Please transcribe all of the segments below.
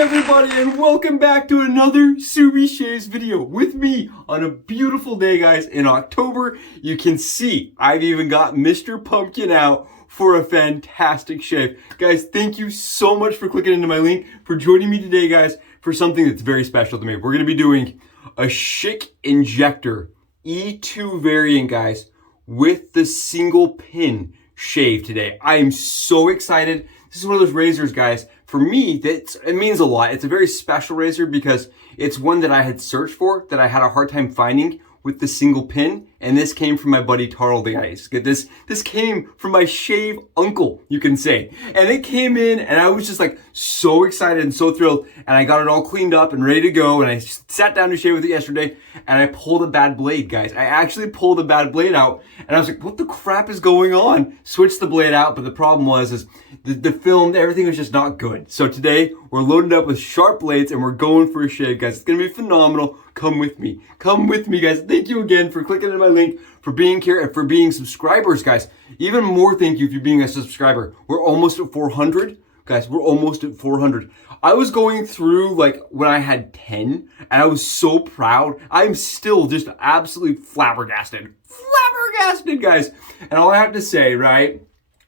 everybody, and welcome back to another Subi Shaves video with me on a beautiful day, guys. In October, you can see I've even got Mr. Pumpkin out for a fantastic shave. Guys, thank you so much for clicking into my link, for joining me today, guys, for something that's very special to me. We're going to be doing a Schick Injector E2 variant, guys, with the single pin shave today. I am so excited. This is one of those razors, guys, for me, it means a lot. It's a very special razor because it's one that I had searched for, that I had a hard time finding with the single pin, and this came from my buddy Tarl, guys. This came from my shave uncle, you can say. And it came in, and I was just like so excited and so thrilled, and I got it all cleaned up and ready to go, and I sat down to shave with it yesterday, and I pulled a bad blade, guys. I actually pulled a bad blade out, and I was like, what the crap is going on? Switched the blade out, but the problem was the film, everything was just not good. So today, we're loaded up with sharp blades, and we're going for a shave, guys. It's gonna be phenomenal. Come with me. Come with me, guys. Thank you again for clicking on my link, for being here, and for being subscribers, guys. Even more thank you for being a subscriber. We're almost at 400. Guys, we're almost at 400. I was going through like when I had 10, and I was so proud. I'm still just absolutely flabbergasted. Flabbergasted, guys. And all I have to say, right,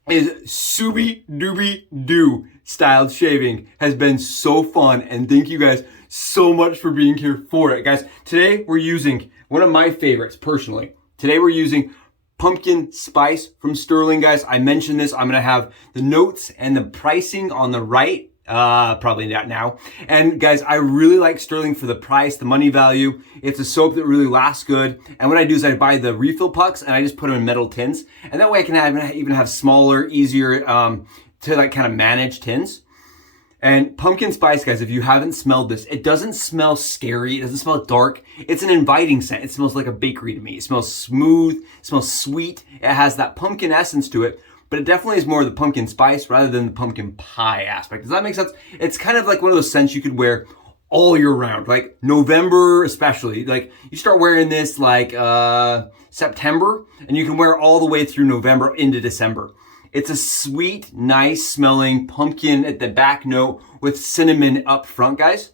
is Subi Dooby Doo styled shaving has been so fun, and thank you guys so much for being here for it. Guys, today we're using one of my favorites personally. Today we're using pumpkin spice from Sterling, guys. I mentioned this. I'm gonna have the notes and the pricing on the right, probably not now. And guys, I really like Sterling for the price, the money value. It's a soap that really lasts good. And what I do is I buy the refill pucks and I just put them in metal tins. And that way I can even have smaller, easier to like kind of manage tins. And pumpkin spice, guys, if you haven't smelled this, it doesn't smell scary. It doesn't smell dark. It's an inviting scent. It smells like a bakery to me. It smells smooth. It smells sweet. It has that pumpkin essence to it, but it definitely is more of the pumpkin spice rather than the pumpkin pie aspect. Does that make sense? It's kind of like one of those scents you could wear all year round, like November especially. Like you start wearing this like September, and you can wear all the way through November into December. It's a sweet, nice smelling pumpkin at the back note with cinnamon up front, guys.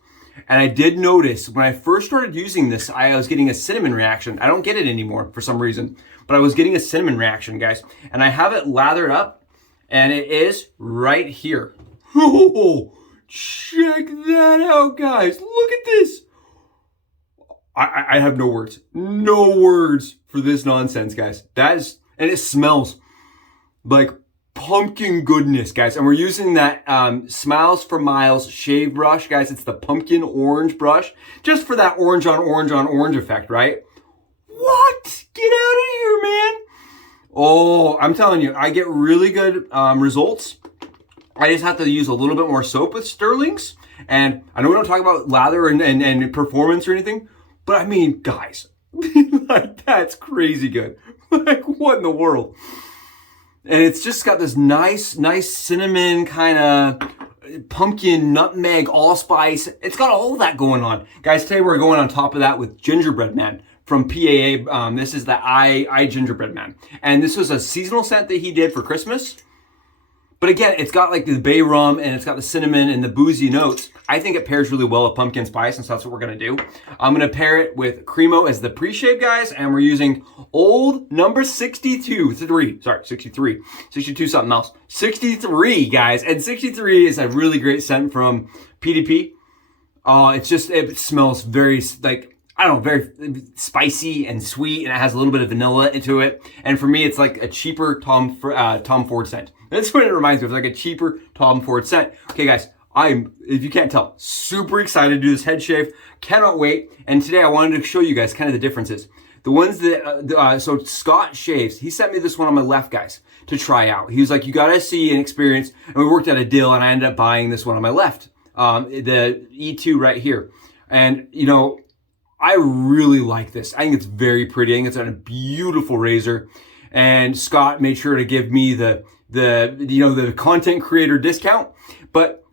And I did notice when I first started using this, I was getting a cinnamon reaction. I don't get it anymore for some reason, but I was getting a cinnamon reaction, guys. And I have it lathered up, and it is right here. Oh, check that out, guys. Look at this. I have no words. No words for this nonsense, guys. And it smells like pumpkin goodness, guys. And we're using that Smiles for Miles shave brush, guys. It's the pumpkin orange brush, just for that orange on orange effect, right? What? Get out of here, man. Oh, I'm telling you, I get really good results. I just have to use a little bit more soap with Sterling's. And I know we don't talk about lather and performance or anything, but I mean, guys, like that's crazy good. Like what in the world? And it's just got this nice cinnamon kind of pumpkin, nutmeg, allspice. It's got all that going on. Guys, today we're going on top of that with Gingerbread Man from PAA. This is the I Gingerbread Man. And this was a seasonal scent that he did for Christmas. But again, it's got like the bay rum, and it's got the cinnamon and the boozy notes. I think it pairs really well with pumpkin spice, and so that's what we're gonna do. I'm gonna pair it with Cremo as the pre-shave, guys, and we're using old number 62 something else. 63, guys, and 63 is a really great scent from PDP. It smells very, like, I don't know, very spicy and sweet, and it has a little bit of vanilla into it. And for me, it's like a cheaper Tom Ford scent. That's what it reminds me of, like a cheaper Tom Ford scent. Okay, guys, I'm, if you can't tell, super excited to do this head shave. Cannot wait. And today I wanted to show you guys kind of the differences. The ones that, so Scott shaves, he sent me this one on my left, guys, to try out. He was like, you gotta see and experience. And we worked at a deal, and I ended up buying this one on my left, the E2 right here. And, you know, I really like this. I think it's very pretty. I think it's on a beautiful razor. And Scott made sure to give me the content creator discount. But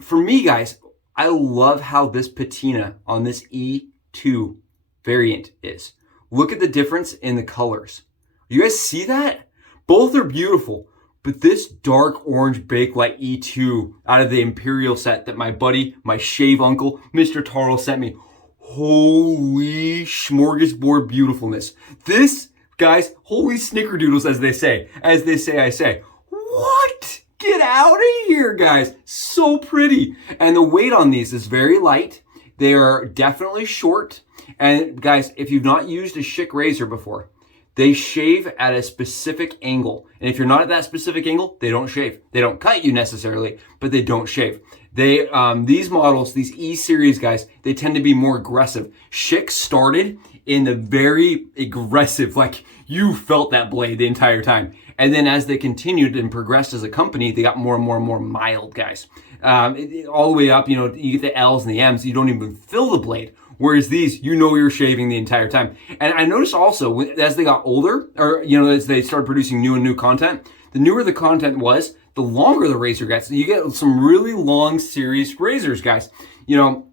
for me, guys, I love how this patina on this E2 variant is. Look at the difference in the colors. You guys see that? Both are beautiful. But this dark orange bakelite E2 out of the Imperial set that my buddy, my shave uncle, Mr. Taro sent me. Holy smorgasbord beautifulness. This, guys, holy snickerdoodles as they say. As they say, I say. What? Get out of here, guys. So pretty. And the weight on these is very light. They are definitely short. And guys, if you've not used a Schick razor before, they shave at a specific angle. And if you're not at that specific angle, they don't shave. They don't cut you necessarily, but they don't shave. These models, these E-series guys, they tend to be more aggressive. Schick started in the very aggressive, like you felt that blade the entire time. And then as they continued and progressed as a company, they got more and more and more mild, guys. All the way up, you know, you get the L's and the M's, you don't even feel the blade. Whereas these, you know you're shaving the entire time. And I noticed also, as they got older, or, you know, as they started producing new content, the newer the content was, the longer the razor gets. You get some really long series razors, guys. You know,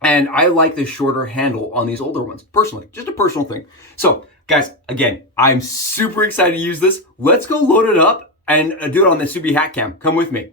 and I like the shorter handle on these older ones, personally. Just a personal thing. So, guys, again, I'm super excited to use this. Let's go load it up and do it on the Subi hat cam. Come with me.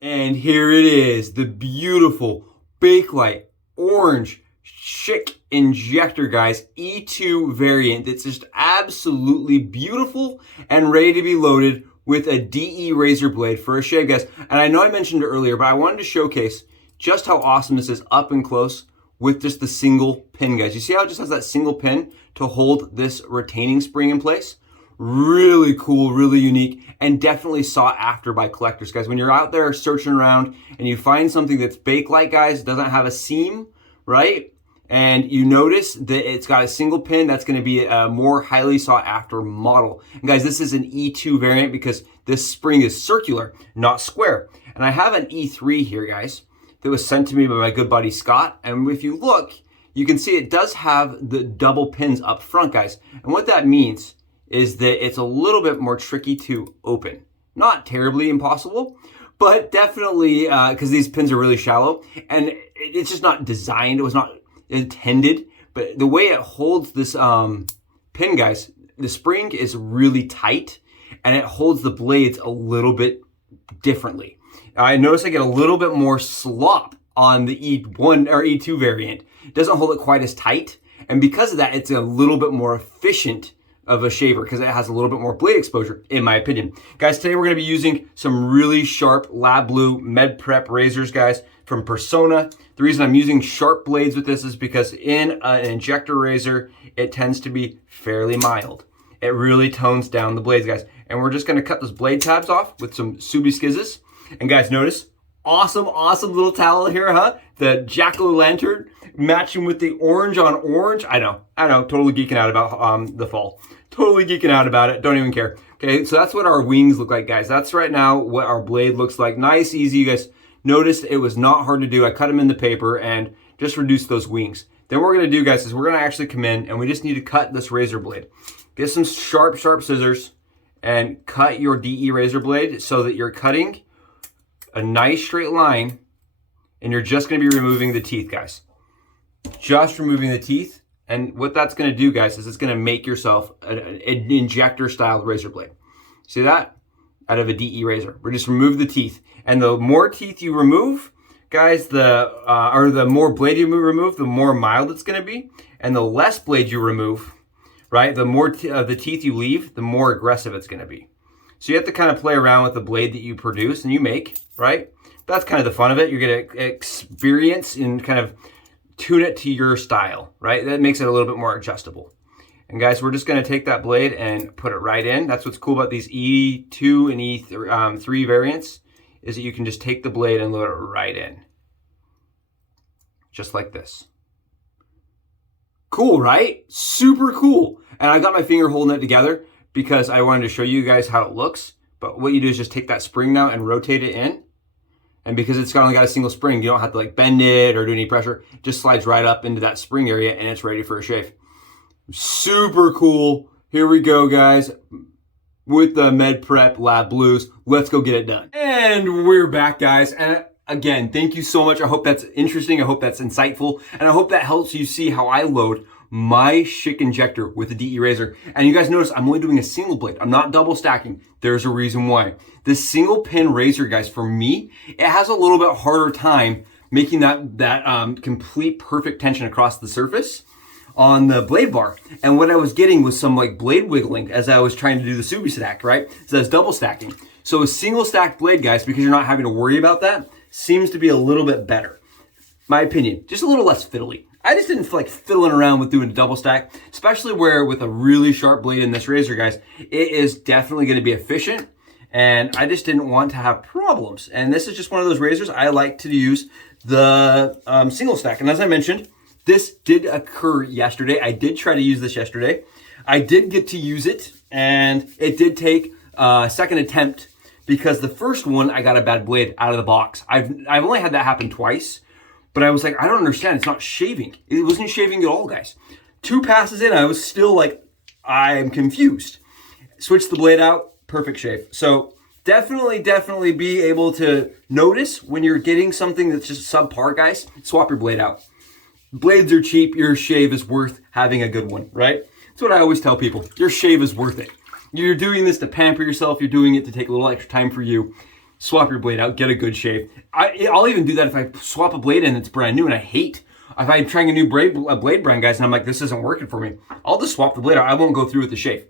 And here it is, the beautiful bakelite orange Schick Injector, guys, E2 variant that's just absolutely beautiful and ready to be loaded with a DE razor blade for a shave, guys. And I know I mentioned it earlier, but I wanted to showcase just how awesome this is up and close with just the single pin, guys. You see how it just has that single pin to hold this retaining spring in place? Really cool, really unique, and definitely sought after by collectors, guys. When you're out there searching around and you find something that's bakelite, guys, doesn't have a seam, right? And you notice that it's got a single pin, that's going to be a more highly sought after model. And guys, this is an E2 variant because this spring is circular, not square. And I have an E3 here, guys, that was sent to me by my good buddy Scott. And if you look, you can see it does have the double pins up front, guys. And what that means is that it's a little bit more tricky to open. Not terribly impossible, but definitely because these pins are really shallow. And it's just not designed, it was not intended, but the way it holds this pin, guys, the spring is really tight and it holds the blades a little bit differently. I notice I get a little bit more slop on the E1 or E2 variant. It doesn't hold it quite as tight, and because of that, it's a little bit more efficient of a shaver because it has a little bit more blade exposure, in my opinion. Guys, today we're going to be using some really sharp Lab Blue Med Prep razors, guys, from Personna. The reason I'm using sharp blades with this is because in an injector razor, it tends to be fairly mild. It really tones down the blades, guys. And we're just going to cut those blade tabs off with some Subi skizzes. And guys, notice, awesome little towel here, huh? The jack-o'-lantern matching with the orange on orange. I know, totally geeking out about the fall. Totally geeking out about it, don't even care. Okay, so that's what our wings look like, guys. That's right now what our blade looks like. Nice, easy, you guys. Notice it was not hard to do. I cut them in the paper and just reduced those wings. Then what we're gonna do, guys, is we're gonna actually come in and we just need to cut this razor blade. Get some sharp scissors and cut your DE razor blade so that you're cutting a nice straight line and you're just gonna be removing the teeth, guys. Just removing the teeth. And what that's gonna do, guys, is it's gonna make yourself an injector style razor blade. See that? Out of a DE razor. We're just remove the teeth. And the more teeth you remove, guys, the more blade you remove, the more mild it's gonna be. And the less blade you remove, right, the more the teeth you leave, the more aggressive it's gonna be. So you have to kind of play around with the blade that you produce and you make, right? That's kind of the fun of it. You're gonna experience and kind of tune it to your style, right? That makes it a little bit more adjustable. And guys, we're just gonna take that blade and put it right in. That's what's cool about these E2 and E3 variants, is that you can just take the blade and load it right in. Just like this. Cool, right? Super cool. And I got my finger holding it together because I wanted to show you guys how it looks. But what you do is just take that spring now and rotate it in. And because it's only got a single spring, you don't have to like bend it or do any pressure. It just slides right up into that spring area and it's ready for a shave. Super cool. Here we go, guys. With the Med Prep Lab Blues. Let's go get it done. And we're back, guys. And again, thank you so much. I hope that's interesting. I hope that's insightful. And I hope that helps you see how I load my Schick Injector with a DE razor. And you guys notice I'm only doing a single blade. I'm not double stacking. There's a reason why. This single pin razor, guys, for me, it has a little bit harder time making that complete perfect tension across the surface on the blade bar. And what I was getting was some like blade wiggling as I was trying to do the Subi stack, right? So I was double stacking. So a single stacked blade, guys, because you're not having to worry about that, seems to be a little bit better. My opinion, just a little less fiddly. I just didn't feel like fiddling around with doing a double stack, especially where with a really sharp blade in this razor, guys, it is definitely going to be efficient. And I just didn't want to have problems. And this is just one of those razors I like to use the single stack. And as I mentioned, this did occur yesterday. I did try to use this yesterday. I did get to use it, and it did take a second attempt because the first one I got a bad blade out of the box. I've only had that happen twice, but I was like, I don't understand. It's not shaving. It wasn't shaving at all, guys. 2 passes in, I was still like, I'm confused. Switched the blade out, perfect shave. So definitely be able to notice when you're getting something that's just subpar, guys. Swap your blade out. Blades are cheap. Your shave is worth having a good one, right? That's what I always tell people. Your shave is worth it. You're doing this to pamper yourself. You're doing it to take a little extra time for you. Swap your blade out. Get a good shave. I'll even do that if I swap a blade and it's brand new and I hate. If I'm trying a new blade brand, guys, and I'm like, this isn't working for me, I'll just swap the blade out. I won't go through with the shave.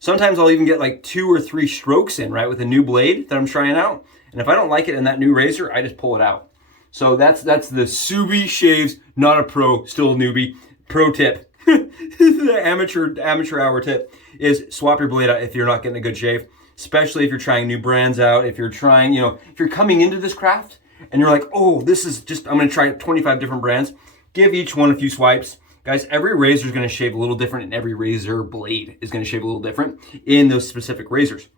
Sometimes I'll even get like 2 or 3 strokes in, right, with a new blade that I'm trying out. And if I don't like it in that new razor, I just pull it out. So that's the Subi shaves, not a pro, still a newbie. Pro tip, the amateur hour tip is swap your blade out if you're not getting a good shave, especially if you're trying new brands out. If you're trying, if you're coming into this craft and you're like, oh, this is just, I'm going to try 25 different brands. Give each one a few swipes. Guys, every razor is going to shave a little different, and every razor blade is going to shave a little different in those specific razors.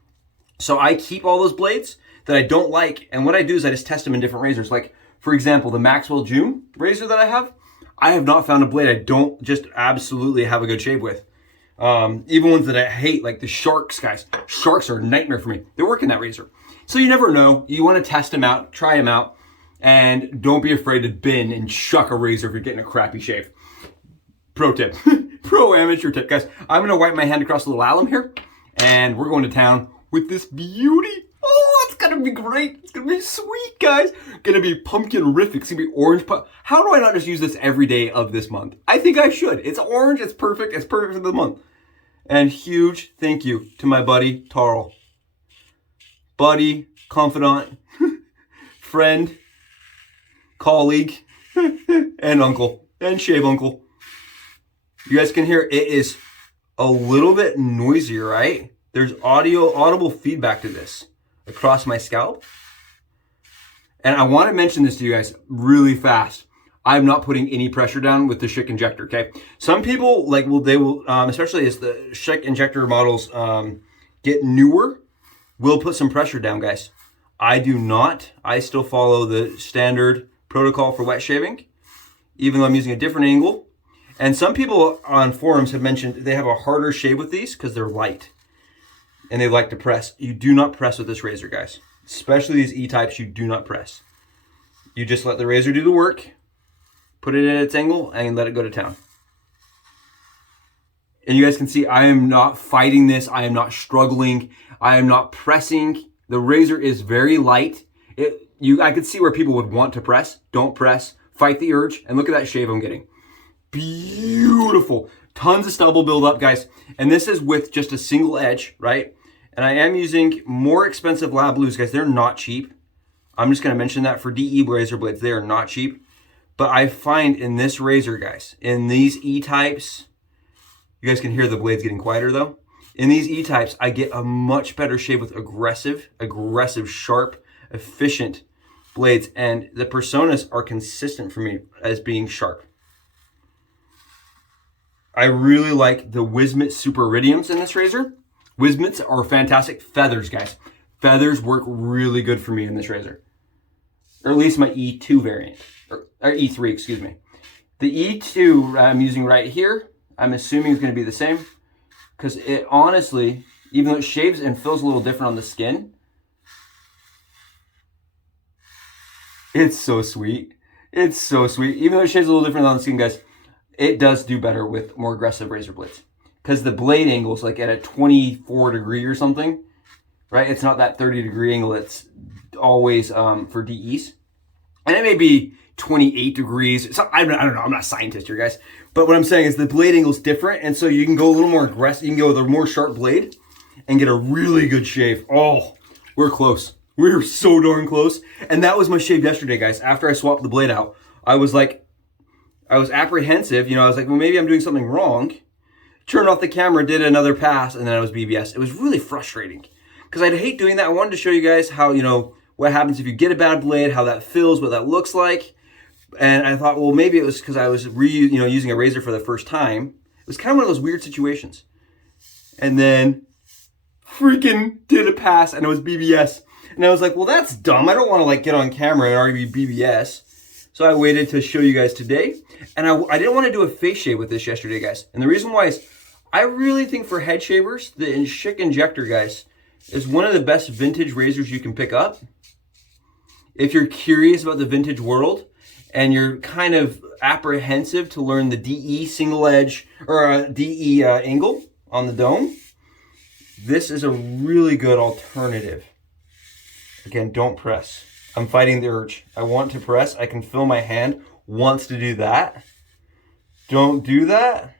So I keep all those blades that I don't like, and what I do is I just test them in different razors. Like, for example, the Maxwell June razor that I have not found a blade I don't just absolutely have a good shave with. Even ones that I hate, like the Sharks, guys. Sharks are a nightmare for me. They work in that razor. So you never know. You want to test them out, try them out, and don't be afraid to bin and chuck a razor if you're getting a crappy shave. Pro tip, pro amateur tip, guys. I'm gonna wipe my hand across a little alum here, and we're going to town with this beauty. Oh, it's gonna be great. It's gonna be sweet, guys. Gonna be pumpkin-rific. It's gonna be orange. How do I not just use this every day of this month? I think I should. It's orange. It's perfect. It's perfect for the month. And huge thank you to my buddy Tarl, buddy, confidant, friend, colleague, and uncle, and shave uncle. You guys can hear it is a little bit noisier, right? There's audible feedback to this across my scalp. And I want to mention this to you guys really fast. I'm not putting any pressure down with the Schick Injector, okay? Some people, especially as the Schick Injector models get newer, will put some pressure down, guys. I do not. I still follow the standard protocol for wet shaving, even though I'm using a different angle. And some people on forums have mentioned they have a harder shave with these because they're light and they like to press. You do not press with this razor, guys. Especially these E-types, you do not press. You just let the razor do the work, put it at its angle, and let it go to town. And you guys can see I am not fighting this. I am not struggling. I am not pressing. The razor is very light. I could see where people would want to press. Don't press. Fight the urge. And look at that shave I'm getting. Beautiful. Tons of stubble buildup, guys. And this is with just a single edge, right? And I am using more expensive lab blues, guys. They're not cheap. I'm just going to mention that for DE razor blades. They are not cheap. But I find in this razor, guys, in these E-types, you guys can hear the blades getting quieter though. In these E-types, I get a much better shave with aggressive, sharp, efficient blades. And the Personas are consistent for me as being sharp. I really like the Wismit Super Iridiums in this razor. Wismits are fantastic. Feathers, guys. Feathers work really good for me in this razor. Or at least my E2 variant. Or E3, excuse me. The E2 I'm using right here, I'm assuming is going to be the same. Because it honestly, even though it shaves and feels a little different on the skin, it's so sweet. It's so sweet. Even though it shaves a little different on the skin, guys, it does do better with more aggressive razor blades. Because the blade angle is like at a 24 degree or something, right? It's not that 30 degree angle that's always for DEs. And it may be 28 degrees. So, I don't know. I'm not a scientist here, guys. But what I'm saying is the blade angle is different. And so you can go a little more aggressive. You can go with a more sharp blade and get a really good shave. Oh, we're close. We're so darn close. And that was my shave yesterday, guys. After I swapped the blade out, I was apprehensive. You know, I was like, well, maybe I'm doing something wrong. Turned off the camera, did another pass, and then I was BBS. It was really frustrating because I'd hate doing that. I wanted to show you guys how, you know, what happens if you get a bad blade, how that feels, what that looks like. And I thought, well, maybe it was because I was using a razor for the first time. It was kind of one of those weird situations. And then freaking did a pass and it was BBS. And I was like, well, that's dumb. I don't want to like get on camera and already be BBS. So I waited to show you guys today. And I didn't want to do a face shave with this yesterday, guys. And the reason why is I really think for head shavers, the Schick Injector, guys, is one of the best vintage razors you can pick up. If you're curious about the vintage world and you're kind of apprehensive to learn the DE single edge or DE angle on the dome, this is a really good alternative. Again, don't press. I'm fighting the urge. I want to press. I can feel my hand wants to do that. Don't do that.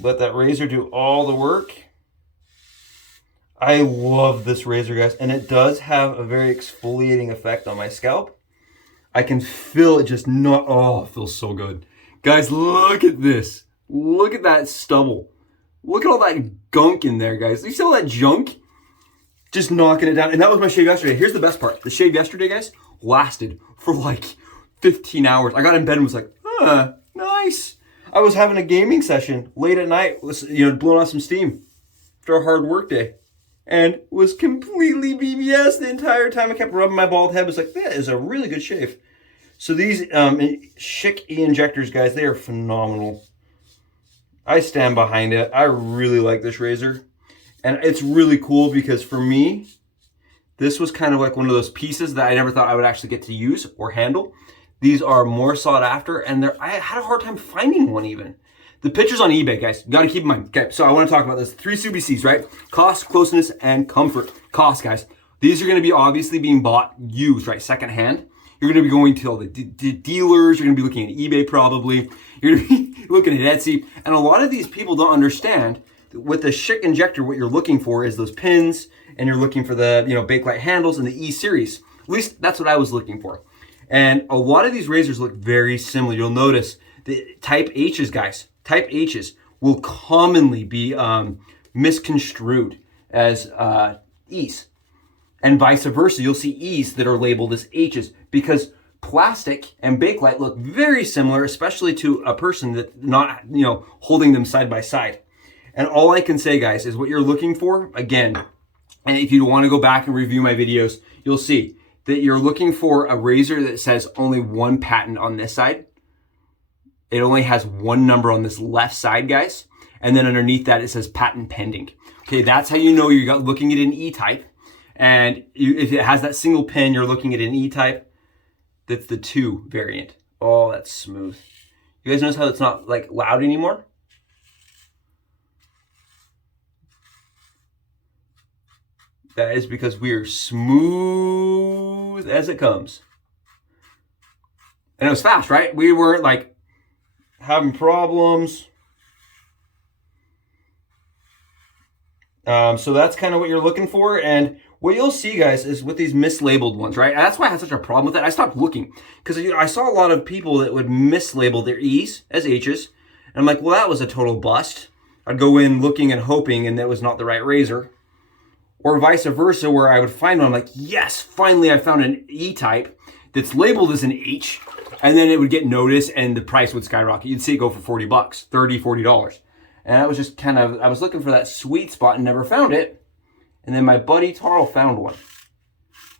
Let that razor do all the work. I love this razor, guys, and it does have a very exfoliating effect on my scalp. I can feel it just not, oh, it feels so good. Guys, look at this. Look at that stubble. Look at all that gunk in there, guys. You see all that junk? Just knocking it down. And that was my shave yesterday. Here's the best part. The shave yesterday, guys, lasted for like 15 hours. I got in bed and was like, nice. I was having a gaming session late at night, was, blowing off some steam after a hard work day. And was completely BBS the entire time. I kept rubbing my bald head. I was like, that is a really good shave. So these Schick Injectors, guys, they are phenomenal. I stand behind it. I really like this razor. And it's really cool because for me, this was kind of like one of those pieces that I never thought I would actually get to use or handle. These are more sought after, and I had a hard time finding one even. The pictures on eBay, guys, you got to keep in mind. Okay, so I want to talk about this. 3 CBCs, right? Cost, closeness, and comfort. Cost, guys. These are going to be obviously being bought used, right? Secondhand. You're going to be going to all the dealers. You're going to be looking at eBay probably. You're going to be looking at Etsy. And a lot of these people don't understand that with the Schick Injector, what you're looking for is those pins, and you're looking for the bakelite handles and the E series. At least that's what I was looking for. And a lot of these razors look very similar. You'll notice the type H's, guys. Type H's will commonly be misconstrued as E's. And vice versa, you'll see E's that are labeled as H's because plastic and bakelite look very similar, especially to a person that's not, holding them side by side. And all I can say, guys, is what you're looking for, again, and if you want to go back and review my videos, you'll see that you're looking for a razor that says only one patent on this side. It only has one number on this left side, guys. And then underneath that, it says patent pending. Okay, that's how you know you're looking at an E-type. And if it has that single pin, you're looking at an E-type. That's the 2 variant. Oh, that's smooth. You guys notice how it's not like loud anymore? That is because we are smooth as it comes. And it was fast, right? We weren't like having problems. So that's kind of what you're looking for. And what you'll see, guys, is with these mislabeled ones, right? And that's why I had such a problem with it. I stopped looking because I saw a lot of people that would mislabel their E's as H's. And I'm like, well, that was a total bust. I'd go in looking and hoping, and that was not the right razor. Or vice versa, where I would find one, I'm like, yes, finally I found an E-type that's labeled as an H, and then it would get noticed and the price would skyrocket. You'd see it go for 40 bucks, $30, $40. And I was just I was looking for that sweet spot and never found it. And then my buddy Tarl found one. And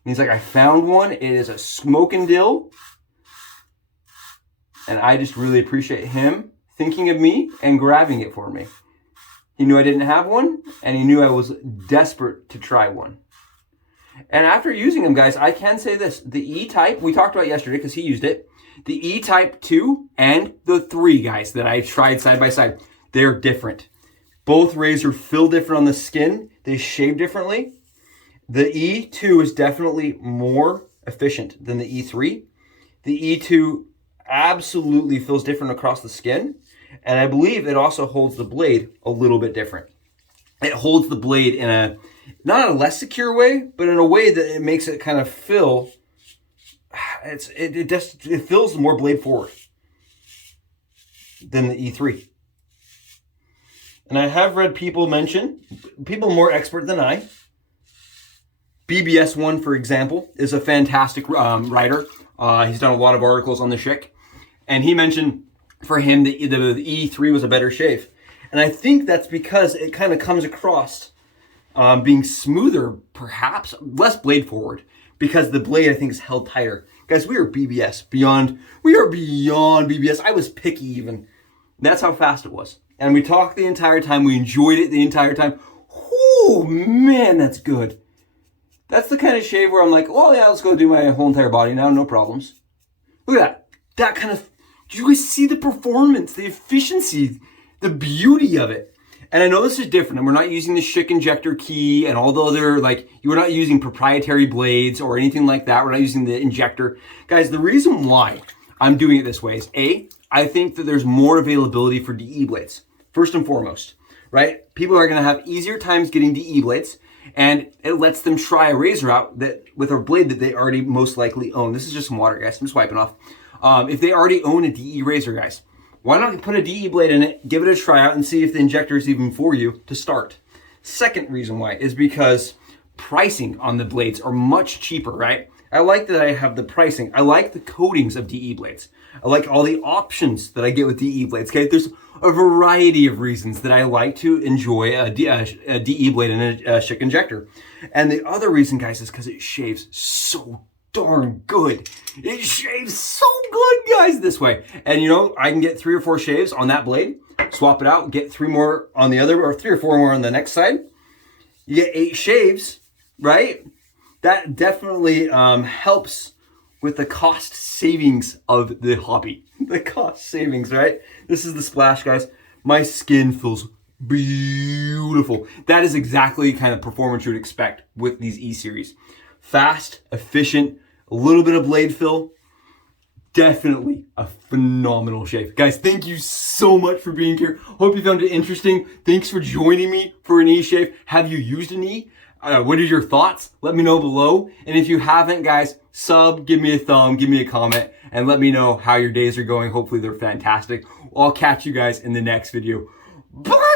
he's like, I found one. It is a smoking dill. And I just really appreciate him thinking of me and grabbing it for me. He knew I didn't have one, and he knew I was desperate to try one. And after using them, guys, I can say this. The E-Type, we talked about yesterday because he used it. The E-Type 2 and the 3, guys, that I tried side by side, they're different. Both razors feel different on the skin. They shave differently. The E2 is definitely more efficient than the E3. The E2 absolutely feels different across the skin. And I believe it also holds the blade a little bit different. It holds the blade in a, not a less secure way, but in a way that it makes it kind of feel, it feels more blade forward than the E3. And I have read people mention, people more expert than I, BBS1, for example, is a fantastic writer. He's done a lot of articles on the Schick. And he mentioned for him the E3 was a better shave. And I think that's because it kind of comes across being smoother, perhaps, less blade forward. Because the blade, I think, is held tighter. Guys, we are BBS, we are beyond BBS. I was picky even. That's how fast it was. And we talked the entire time. We enjoyed it the entire time. Whoo, man, that's good. That's the kind of shave where I'm like, well, yeah, let's go do my whole entire body now. No problems. Look at that. That kind of, do you guys see the performance, the efficiency, the beauty of it? And I know this is different, and we're not using the Schick Injector key and all the other, like, you're not using proprietary blades or anything like that. We're not using the injector. Guys, the reason why I'm doing it this way is, A, I think that there's more availability for DE blades, first and foremost, right? People are going to have easier times getting DE blades, and it lets them try a razor out that with a blade that they already most likely own. This is just some water, guys. I'm just wiping off. If they already own a DE razor, guys, why not put a DE blade in it, give it a try out, and see if the injector is even for you to start. Second reason why is because pricing on the blades are much cheaper, right? I like that I have the pricing. I like the coatings of DE blades. I like all the options that I get with DE blades. Okay, there's a variety of reasons that I like to enjoy a DE blade and a Schick Injector. And the other reason, guys, is because it shaves so darn good. It shaves so good, guys, this way. And you know, I can get 3 or 4 shaves on that blade, swap it out, get 3 more on the other, or 3 or 4 more on the next side. You get 8 shaves, right? That definitely helps with the cost savings of the hobby. The cost savings, right? This is the splash, guys. My skin feels beautiful. That is exactly the kind of performance you would expect with these E-Series. Fast, efficient, a little bit of blade fill. Definitely a phenomenal shave. Guys, thank you so much for being here. Hope you found it interesting. Thanks for joining me for an E-shave. Have you used an E? What are your thoughts? Let me know below. And if you haven't, guys, sub, give me a thumb, give me a comment, and let me know how your days are going. Hopefully they're fantastic. I'll catch you guys in the next video. Bye!